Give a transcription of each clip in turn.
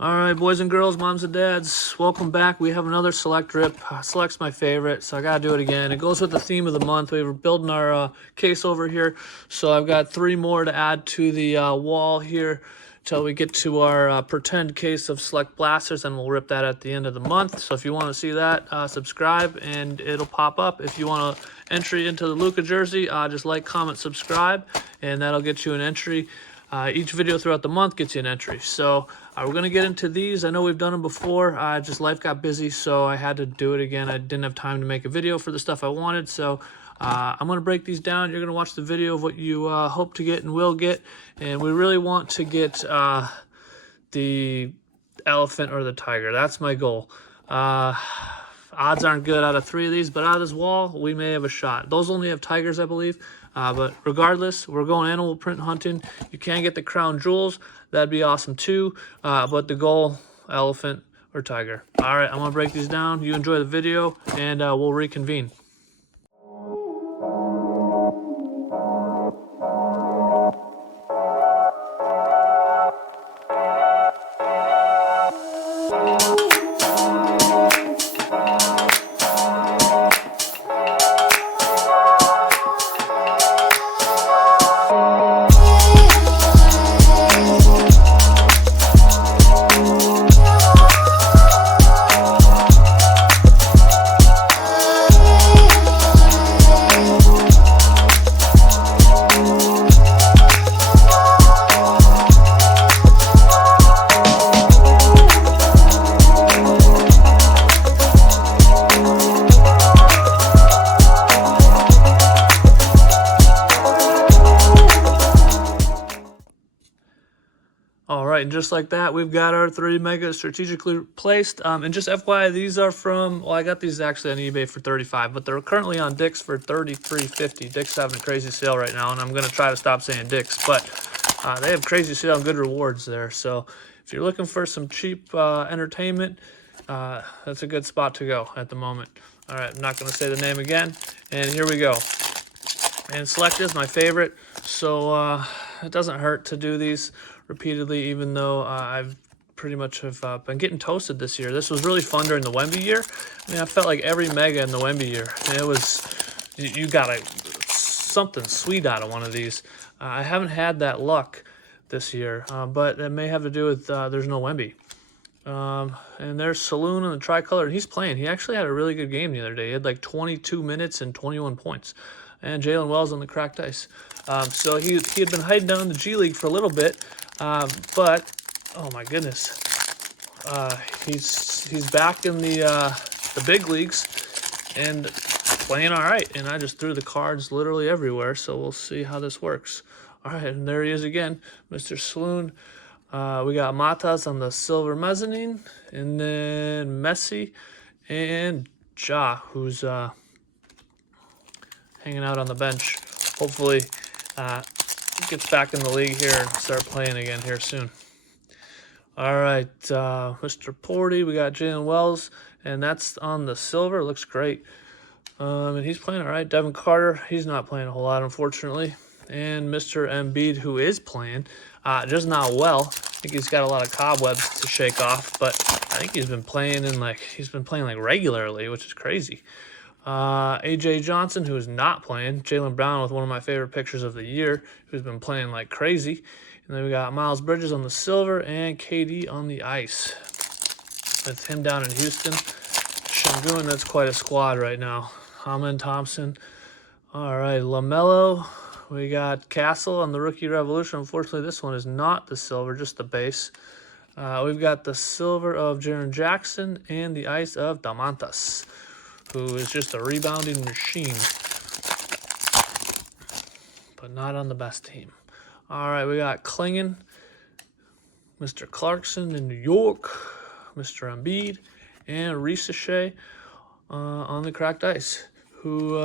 All right, boys and girls, moms and dads, welcome back. We have another select rip. Select's my favorite, so I gotta do it again. It goes with the theme of the month. We were building our case over here, so I've got 3 more to add to the wall here until we get to our pretend case of select blasters, and we'll rip that at the end of the month. So if you want to see that, subscribe and it'll pop up. If you want to entry into the Luka jersey, just like, comment, subscribe, and that'll get you an entry. Each video throughout the month gets you an entry. So we're going to get into these. I know we've done them before. Just life got busy, so I had to do it again. I didn't have time to make a video for the stuff I wanted. So I'm going to break these down. You're going to watch the video of what you hope to get and will get. And we really want to get the elephant or the tiger. That's my goal. Odds aren't good out of 3 of these, but out of this wall, we may have a shot. Those only have tigers, I believe. But regardless, we're going animal print hunting. You can get the crown jewels. That'd be awesome too. But the goal, elephant or tiger. All right, I'm going to break these down. You enjoy the video, and we'll reconvene. And just like that, we've got our 3 mega strategically placed. And just FYI, these are from, well, I got these actually on eBay for $35, but they're currently on Dick's for $33.50. Dick's having a crazy sale right now, and I'm going to try to stop saying Dick's, but they have crazy sale and good rewards there. So if you're looking for some cheap entertainment, that's a good spot to go at the moment. All right, I'm not going to say the name again, and here we go. And select is my favorite, so it doesn't hurt to do these repeatedly, even though I've pretty much have been getting toasted this year. This was really fun during the Wemby year. I mean, I felt like every mega in the Wemby year. It was, you got something sweet out of one of these. I haven't had that luck this year, but it may have to do with there's no Wemby. And there's Saloon in the tricolor. He's playing. He actually had a really good game the other day. He had like 22 minutes and 21 points. And Jalen Wells on the cracked ice. So he had been hiding down in the G League for a little bit, but oh my goodness, he's back in the big leagues and playing all right. And I just threw the cards literally everywhere, so we'll see how this works. All right, and there he is again, Mr. Saloon. We got Matas on the silver mezzanine, and then Messi and Ja, who's hanging out on the bench. Hopefully gets back in the league here and start playing again here soon. All right, Mr. Porty, we got Jalen Wells, and that's on the silver. Looks great. And he's playing all right. Devin Carter, he's not playing a whole lot, unfortunately. And Mr. Embiid, who is playing, just not well. I think he's got a lot of cobwebs to shake off, but I think he's been playing regularly, which is crazy. AJ Johnson, who is not playing. Jaylen Brown with one of my favorite pictures of the year, who's been playing like crazy. And then we got Miles Bridges on the silver and KD on the ice. With him down in Houston. Şengün, that's quite a squad right now. Hammond, Thompson. All right, LaMelo. We got Castle on the Rookie Revolution. Unfortunately, this one is not the silver, just the base. We've got the silver of Jaren Jackson and the ice of Damantas, who is just a rebounding machine, but not on the best team. All right, we got Klingon, Mr. Clarkson in New York, Mr. Embiid, and Risacher on the cracked ice, who,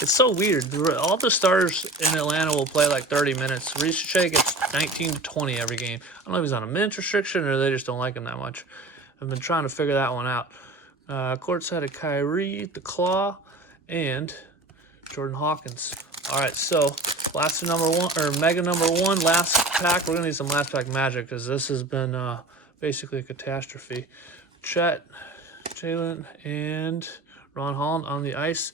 it's so weird. All the stars in Atlanta will play like 30 minutes. Risacher gets 19 to 20 every game. I don't know if he's on a minutes restriction or they just don't like him that much. I've been trying to figure that one out. Courtside of Kyrie, the Claw, and Jordan Hawkins. All right, so last number 1 or mega number 1, last pack. We're gonna need some last pack magic because this has been basically a catastrophe. Chet, Jalen, and Ron Holland on the ice,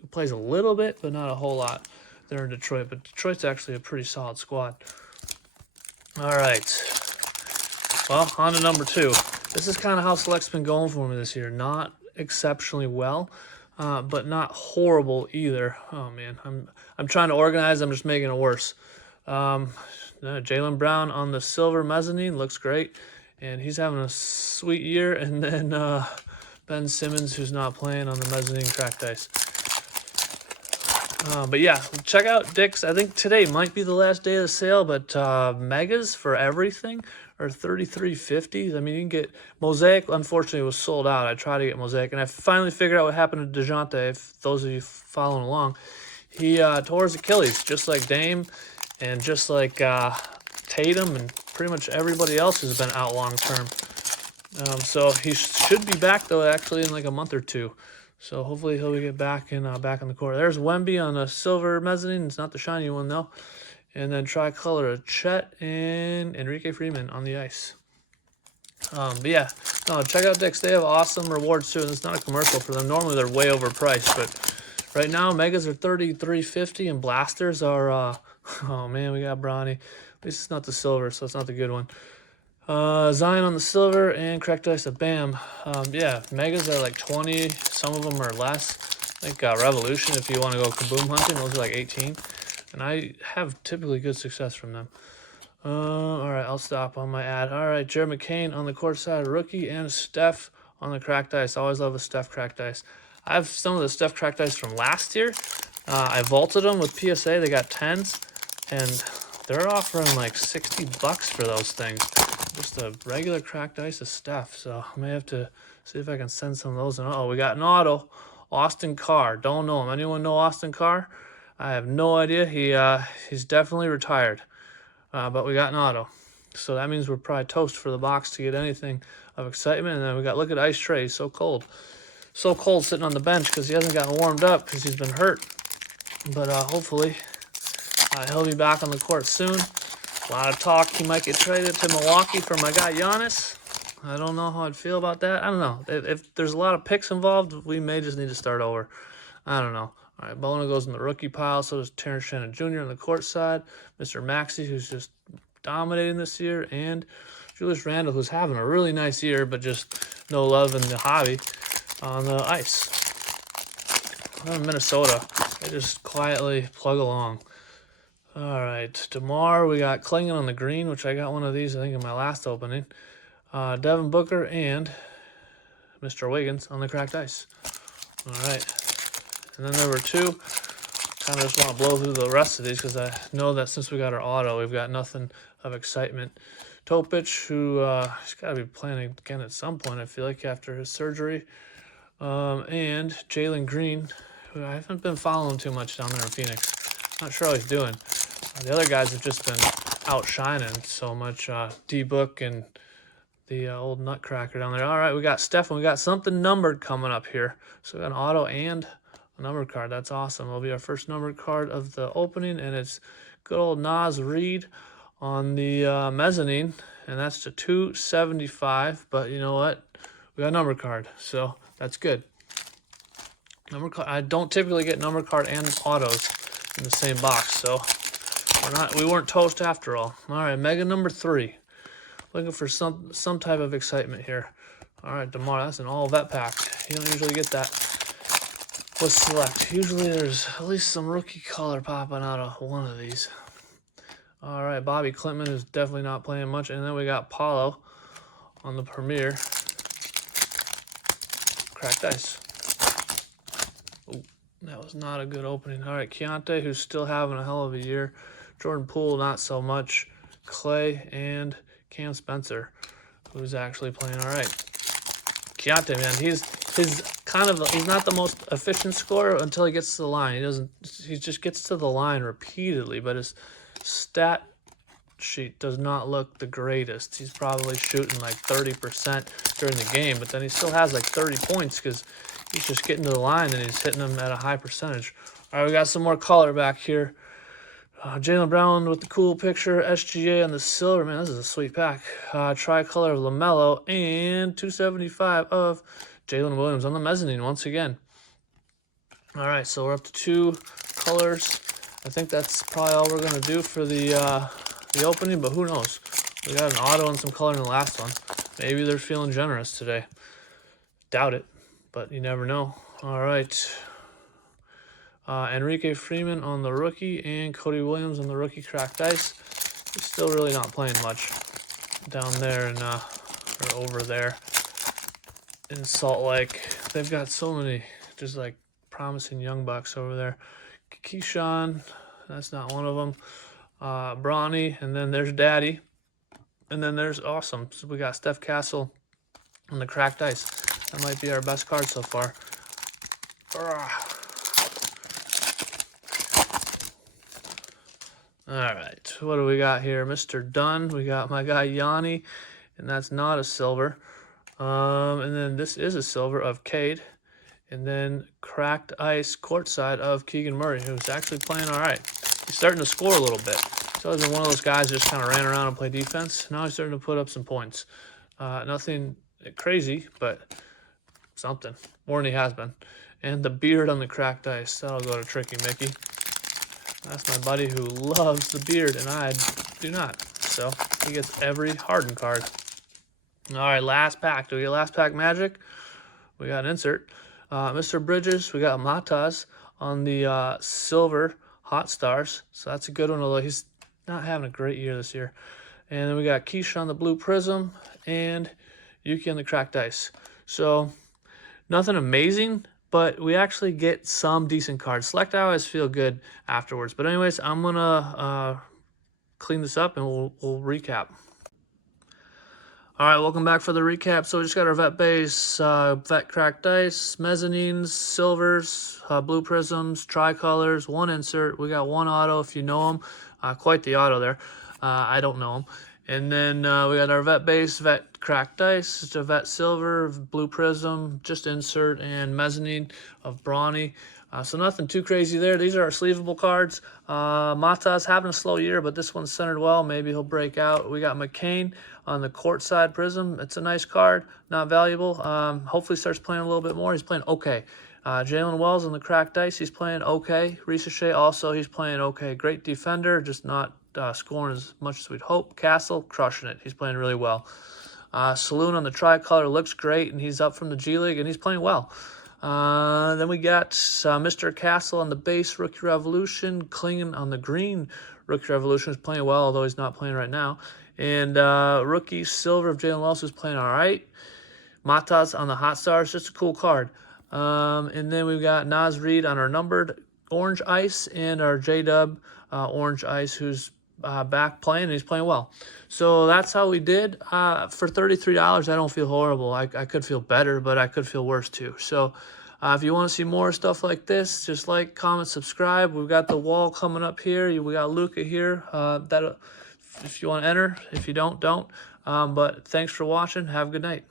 who plays a little bit, but not a whole lot. They're in Detroit, but Detroit's actually a pretty solid squad. All right. Well, on to number 2. This is kind of how Select's been going for me this year. Not exceptionally well, but not horrible either. Oh man, I'm trying to organize. I'm just making it worse. Jaylen Brown on the silver mezzanine looks great, and he's having a sweet year. And then Ben Simmons, who's not playing, on the mezzanine cracked ice. But yeah, check out Dick's. I think today might be the last day of the sale, but megas for everything are $33.50. I mean, you can get Mosaic. Unfortunately, was sold out. I tried to get Mosaic, and I finally figured out what happened to DeJounte. If those of you following along, he tore his Achilles, just like Dame, and just like Tatum, and pretty much everybody else has been out long term. So he should be back though, actually, in like a month or two. So hopefully he'll get back in the court. There's Wemby on the silver mezzanine. It's not the shiny one though. And then tricolor Chet and Enrique Freeman on the ice. But yeah, no, check out Dick's. They have awesome rewards too. And it's not a commercial for them. Normally they're way overpriced, but right now megas are $33.50 and blasters are oh man, we got Bronny. At least it's not the silver, so it's not the good one. Zion on the silver and cracked ice at Bam. Yeah, megas are like 20. Some of them are less. I think Revolution, if you want to go kaboom hunting, those are like 18. And I have typically good success from them. All right, I'll stop on my ad. All right, Jared McCain on the court side, rookie, and Steph on the cracked ice. I always love a Steph cracked ice. I have some of the Steph cracked ice from last year. I vaulted them with PSA. They got 10s, and they're offering like $60 for those things. Just a regular cracked ice of Steph. So I may have to see if I can send some of those. And oh, we got an auto, Austin Carr. Don't know him. Anyone know Austin Carr? I have no idea. He's definitely retired. But we got an auto. So that means we're probably toast for the box to get anything of excitement. And then we got, look at Ice Trey. He's so cold. So cold sitting on the bench because he hasn't gotten warmed up because he's been hurt. But hopefully he'll be back on the court soon. A lot of talk. He might get traded to Milwaukee for my guy Giannis. I don't know how I'd feel about that. I don't know. If there's a lot of picks involved, we may just need to start over. I don't know. All right, Bona goes in the rookie pile. So does Terrence Shannon Jr. on the court side. Mr. Maxey, who's just dominating this year. And Julius Randle, who's having a really nice year, but just no love in the hobby on the ice. Minnesota, they just quietly plug along. All right, DeMar, we got Klingon on the green, which I got one of these, I think, in my last opening. Devin Booker and Mr. Wiggins on the cracked ice. All right. And then number 2, kind of just want to blow through the rest of these because I know that since we got our auto, we've got nothing of excitement. Topic, who he's got to be playing again at some point, I feel like, after his surgery. And Jalen Green, who I haven't been following too much down there in Phoenix. Not sure how he's doing. The other guys have just been outshining so much. D-Book and the old Nutcracker down there. All right, we got Stephon. We got something numbered coming up here. So we got an auto and a numbered card. That's awesome. It'll be our first numbered card of the opening, and it's good old Nas Reed on the mezzanine, and that's to 275. But you know what? We got a numbered card, so that's good. Number card. I don't typically get numbered card and autos in the same box, so we weren't toast after all. All right, mega number 3. Looking for some type of excitement here. All right, DeMar, that's an all vet pack. You don't usually get that with Select. Usually there's at least some rookie color popping out of one of these. All right, Bobby Klintman is definitely not playing much. And then we got Paulo on the Premier. Cracked ice. Ooh, that was not a good opening. All right, Keontae, who's still having a hell of a year. Jordan Poole, not so much. Clay and Cam Spencer, who's actually playing all right. Keontae, man, he's not the most efficient scorer until he gets to the line. He just gets to the line repeatedly, but his stat sheet does not look the greatest. He's probably shooting like 30% during the game, but then he still has like 30 points because he's just getting to the line and he's hitting them at a high percentage. All right, we got some more color back here. Jaylen Brown with the cool picture. SGA on the silver. Man, this is a sweet pack. Tricolor of LaMelo. And 275 of Jalen Williams on the mezzanine once again. All right, so we're up to 2 colors. I think that's probably all we're going to do for the opening, but who knows? We got an auto and some color in the last one. Maybe they're feeling generous today. Doubt it, but you never know. All right. Enrique Freeman on the rookie and Cody Williams on the rookie cracked ice. He's still really not playing much down there and or over there in Salt Lake. They've got so many just like promising young bucks over there. Keyshawn, that's not one of them. Bronny, and then there's Daddy. And then there's awesome. So we got Steph Castle on the cracked ice. That might be our best card so far. All right, what do we got here? Mr. Dunn, we got my guy Yanni, and that's not a silver. And then this is a silver of Cade. And then cracked ice courtside of Keegan Murray, who's actually playing all right. He's starting to score a little bit. He's always been one of those guys who just kind of ran around and played defense. Now he's starting to put up some points. Nothing crazy, but something. More than he has been. And the beard on the cracked ice. That'll go to Tricky Mickey. That's my buddy who loves the beard, and I do not. So he gets every Harden card. All right, last pack. Do we get last pack magic? We got an insert. Mr. Bridges, we got Mataz on the silver Hot Stars. So that's a good one, although he's not having a great year this year. And then we got Keisha on the blue prism and Yuki on the cracked ice. So nothing amazing, but we actually get some decent cards. Select I always feel good afterwards. But anyways, I'm going to clean this up and we'll recap. All right, welcome back for the recap. So we just got our vet base, vet cracked ice, mezzanines, silvers, blue prisms, tricolors, 1 insert. We got 1 auto if you know them. Quite the auto there. I don't know them. And then we got our vet base, vet cracked ice, just a vet silver, blue prism, just insert, and mezzanine of Bronny. So nothing too crazy there. These are our sleevable cards. Mata's having a slow year, but this one's centered well. Maybe he'll break out. We got McCain on the courtside prism. It's a nice card, not valuable. Hopefully starts playing a little bit more. He's playing okay. Jalen Wells on the cracked ice. He's playing okay. Risacher also, he's playing okay. Great defender, just not scoring as much as we'd hope. Castle, crushing it. He's playing really well. Saloon on the tricolor looks great, and he's up from the G League, and he's playing well. Then we got Mr. Castle on the base, Rookie Revolution. Klingen on the green, Rookie Revolution is playing well, although he's not playing right now. And Rookie Silver of Jalen Wells is playing all right. Matas on the Hot Stars, just a cool card. And then we've got Naz Reid on our numbered orange ice and our J-Dub orange ice, who's back playing, and he's playing well. So that's how we did. For $33, I don't feel horrible. I could feel better, but I could feel worse too. So if you want to see more stuff like this, just like, comment, subscribe. We've got the wall coming up here. We got Luca here. That if you want to enter. If you don't. But thanks for watching. Have a good night.